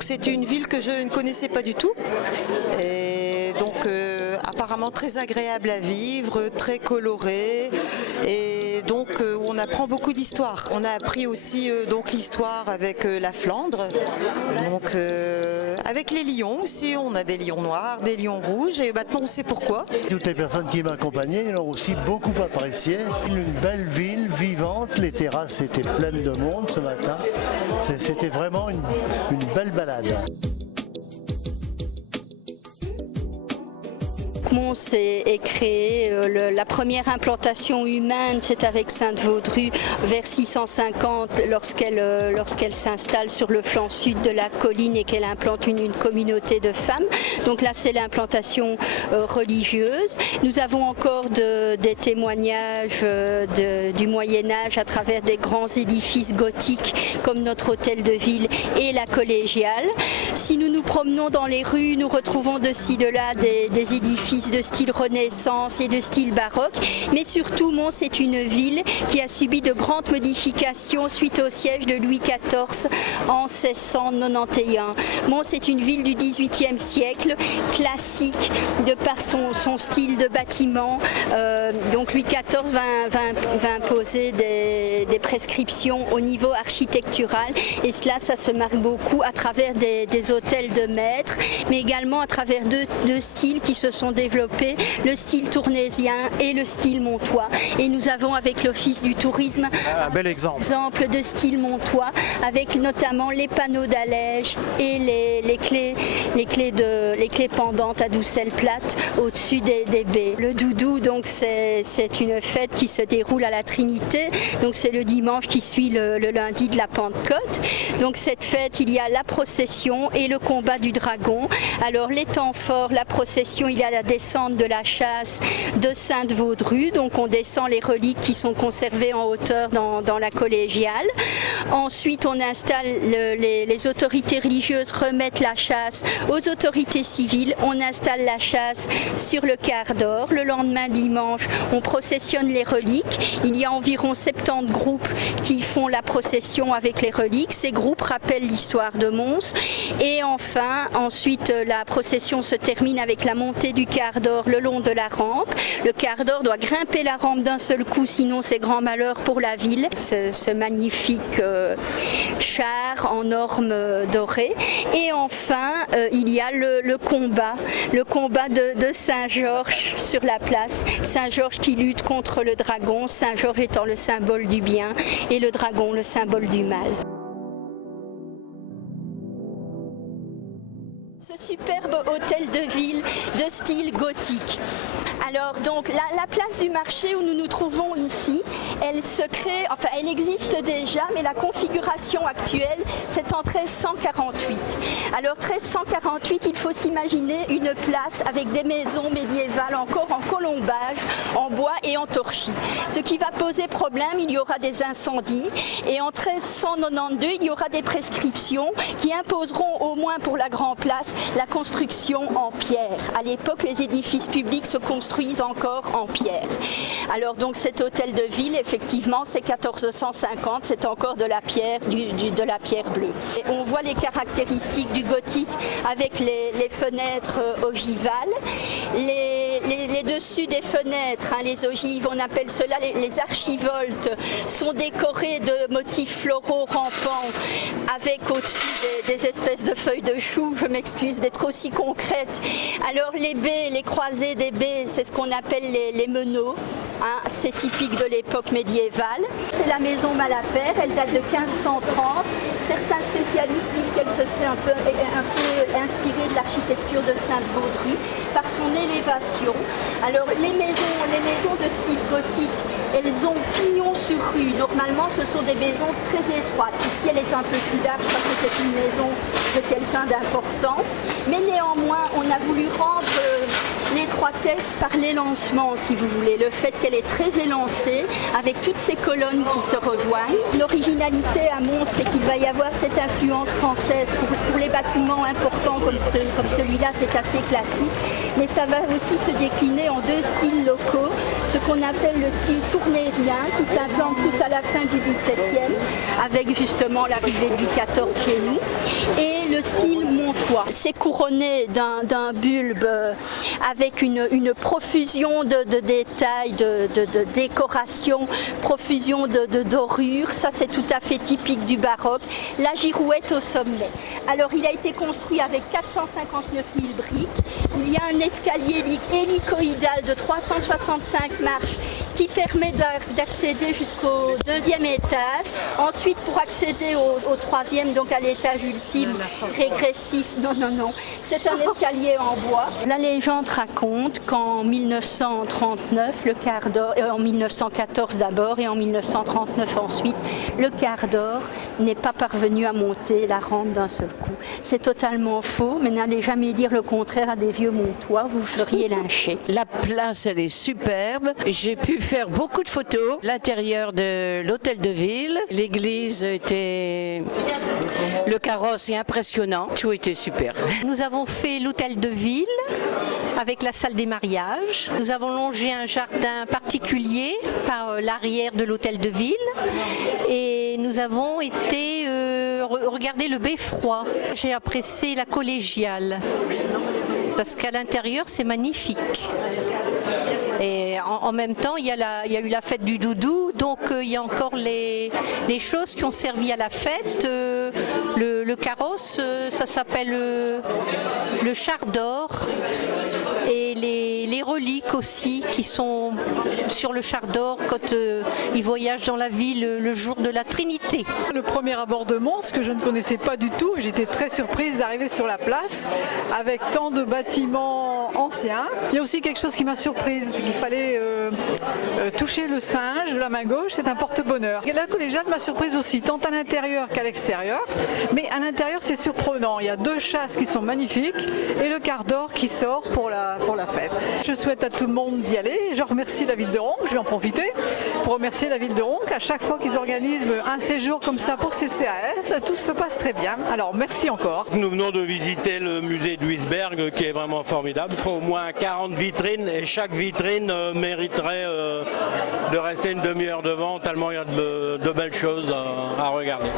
C'est une ville que je ne connaissais pas du tout. Et donc apparemment très agréable à vivre, très colorée. Et donc on apprend beaucoup d'histoire. On a appris aussi donc l'histoire avec la Flandre. Donc avec les lions aussi, on a des lions noirs, des lions rouges et maintenant on sait pourquoi. Toutes les personnes qui m'accompagnaient l'ont aussi beaucoup apprécié. Une belle ville vivante, les terrasses étaient pleines de monde ce matin. C'était vraiment une belle balade. Mons est créé, la première implantation humaine, c'est avec Sainte-Vaudrue vers 650 lorsqu'elle s'installe sur le flanc sud de la colline et qu'elle implante une communauté de femmes. Donc là, c'est l'implantation religieuse. Nous avons encore des témoignages du Moyen-Âge à travers des grands édifices gothiques comme notre hôtel de ville et la collégiale. Si nous nous promenons dans les rues, nous retrouvons de ci, de là des édifices de style Renaissance et de style baroque, mais surtout Mons est une ville qui a subi de grandes modifications suite au siège de Louis XIV en 1691. Mons est une ville du XVIIIe siècle, classique de par son style de bâtiment. Donc Louis XIV va imposer des prescriptions au niveau architectural et cela, ça se marque beaucoup à travers des hôtels de maîtres, mais également à travers deux styles qui se sont développés, le style tournésien et le style montois. Et nous avons avec l'Office du tourisme un bel exemple de style montois, avec notamment les panneaux d'allège et les clés pendantes à doucelle plate au-dessus des baies. Le doudou, donc c'est une fête qui se déroule à la Trinité, donc c'est le dimanche qui suit le lundi de la Pentecôte. Donc cette fête, il y a la procession et le combat du dragon. Alors les temps forts, la procession, il y a la descente de la chasse de Sainte-Vaudrue, donc on descend les reliques qui sont conservées en hauteur dans la collégiale. Ensuite on installe, les autorités religieuses remettent la chasse aux autorités civiles, on installe la chasse sur le quart d'or. Le lendemain dimanche, on processionne les reliques. Il y a environ 70 groupes qui font la procession avec les reliques. Ces groupes rappellent l'histoire de Mons. Et enfin, ensuite, la procession se termine avec la montée du quart d'or le long de la rampe. Le quart d'or doit grimper la rampe d'un seul coup, sinon c'est grand malheur pour la ville. Ce magnifique char en orme dorée. Et enfin, il y a le combat de Saint-Georges sur la place. Saint-Georges qui lutte contre le dragon, Saint-Georges étant le symbole du bien et le dragon le symbole du mal. Ce superbe hôtel de ville de style gothique. Alors donc la place du marché où nous nous trouvons ici, elle se crée, enfin elle existe déjà, mais la configuration actuelle c'est en 1348. Alors 1348, il faut s'imaginer une place avec des maisons médiévales encore en colombage, en bois et en torchis. Ce qui va poser problème, il y aura des incendies et en 1392, il y aura des prescriptions qui imposeront au moins pour la Grand Place la construction en pierre. À l'époque, les édifices publics se construisent encore en pierre. Alors donc cet hôtel de ville, effectivement, c'est 1450, c'est encore de la pierre, de la pierre bleue. Et on voit les caractéristiques du gothique avec les fenêtres ogivales, les dessus des fenêtres, les ogives, on appelle cela les archivoltes, sont décorés de motifs floraux rampants avec au-dessus des espèces de feuilles de chou, je m'excuse d'être aussi concrète. Alors les baies, les croisées des baies, c'est ce qu'on appelle les meneaux. C'est typique de l'époque médiévale. C'est la maison Malapert, elle date de 1530. Certains spécialistes disent qu'elle se serait un peu inspirée de l'architecture de Sainte-Vaudrue par son élévation. Alors les maisons de style gothique, elles ont pignon sur rue. Normalement, ce sont des maisons très étroites. Ici, elle est un peu plus large parce que c'est une maison de quelqu'un d'important. Mais néanmoins, on a voulu rendre l'étroitesse l'étroitesse par l'élancement, si vous voulez, le fait qu'elle est très élancée, avec toutes ces colonnes qui se rejoignent. L'originalité à Mons, c'est qu'il va y avoir cette influence française. Pour les bâtiments importants comme celui-là, c'est assez classique, mais ça va aussi se décliner en deux styles locaux, ce qu'on appelle le style tournésien, qui s'implante tout à la fin du XVIIe, avec justement l'arrivée du XIV chez nous, et le style montois. C'est couronné d'un bulbe avec une profusion de détails, de décoration, profusion de dorures. Ça, c'est tout à fait typique du baroque. La girouette au sommet. Alors, il a été construit avec 459 000 briques. Il y a un escalier hélicoïdal de 365 marches qui permet d'accéder jusqu'au deuxième étage. Ensuite, pour accéder au troisième, donc à l'étage ultime, régressif, non, c'est un escalier en bois. La légende raconte qu'en 1939, le quart d'or, en 1914 d'abord et en 1939 ensuite, le quart d'or n'est pas parvenu à monter la rampe d'un seul coup. C'est totalement faux, mais n'allez jamais dire le contraire à des vieux montois, vous feriez lyncher. La place, elle est superbe. J'ai pu faire beaucoup de photos. L'intérieur de l'hôtel de ville, l'église était... Le carrosse est impressionnant. Tout était super. Nous avons fait l'hôtel de ville avec la salle des mariages. Nous avons longé un jardin particulier par l'arrière de l'hôtel de ville et nous avons été regarder le beffroi. J'ai apprécié la collégiale parce qu'à l'intérieur c'est magnifique. Et en même temps, il y a eu la fête du doudou, donc il y a encore les choses qui ont servi à la fête. Le carrosse, ça s'appelle le char d'or. Et les reliques aussi qui sont sur le char d'or quand ils voyagent dans la ville le jour de la Trinité. Le premier abord de Mons que je ne connaissais pas du tout et j'étais très surprise d'arriver sur la place avec tant de bâtiments anciens. Il y a aussi quelque chose qui m'a surprise, c'est qu'il fallait toucher le singe de la main gauche, c'est un porte-bonheur. La collégiale m'a surprise aussi, tant à l'intérieur qu'à l'extérieur, mais à l'intérieur c'est surprenant. Il y a deux chasses qui sont magnifiques et le quart d'or qui sort pour la fête. Je souhaite à tout le monde d'y aller. Je remercie la ville de Ronques, je vais en profiter pour remercier la ville de Ronques. À chaque fois qu'ils organisent un séjour comme ça pour ces CAS, tout se passe très bien. Alors merci encore. Nous venons de visiter le musée de Duisberg qui est vraiment formidable. Il faut au moins 40 vitrines et chaque vitrine mériterait de rester une demi-heure devant tellement il y a de belles choses à regarder.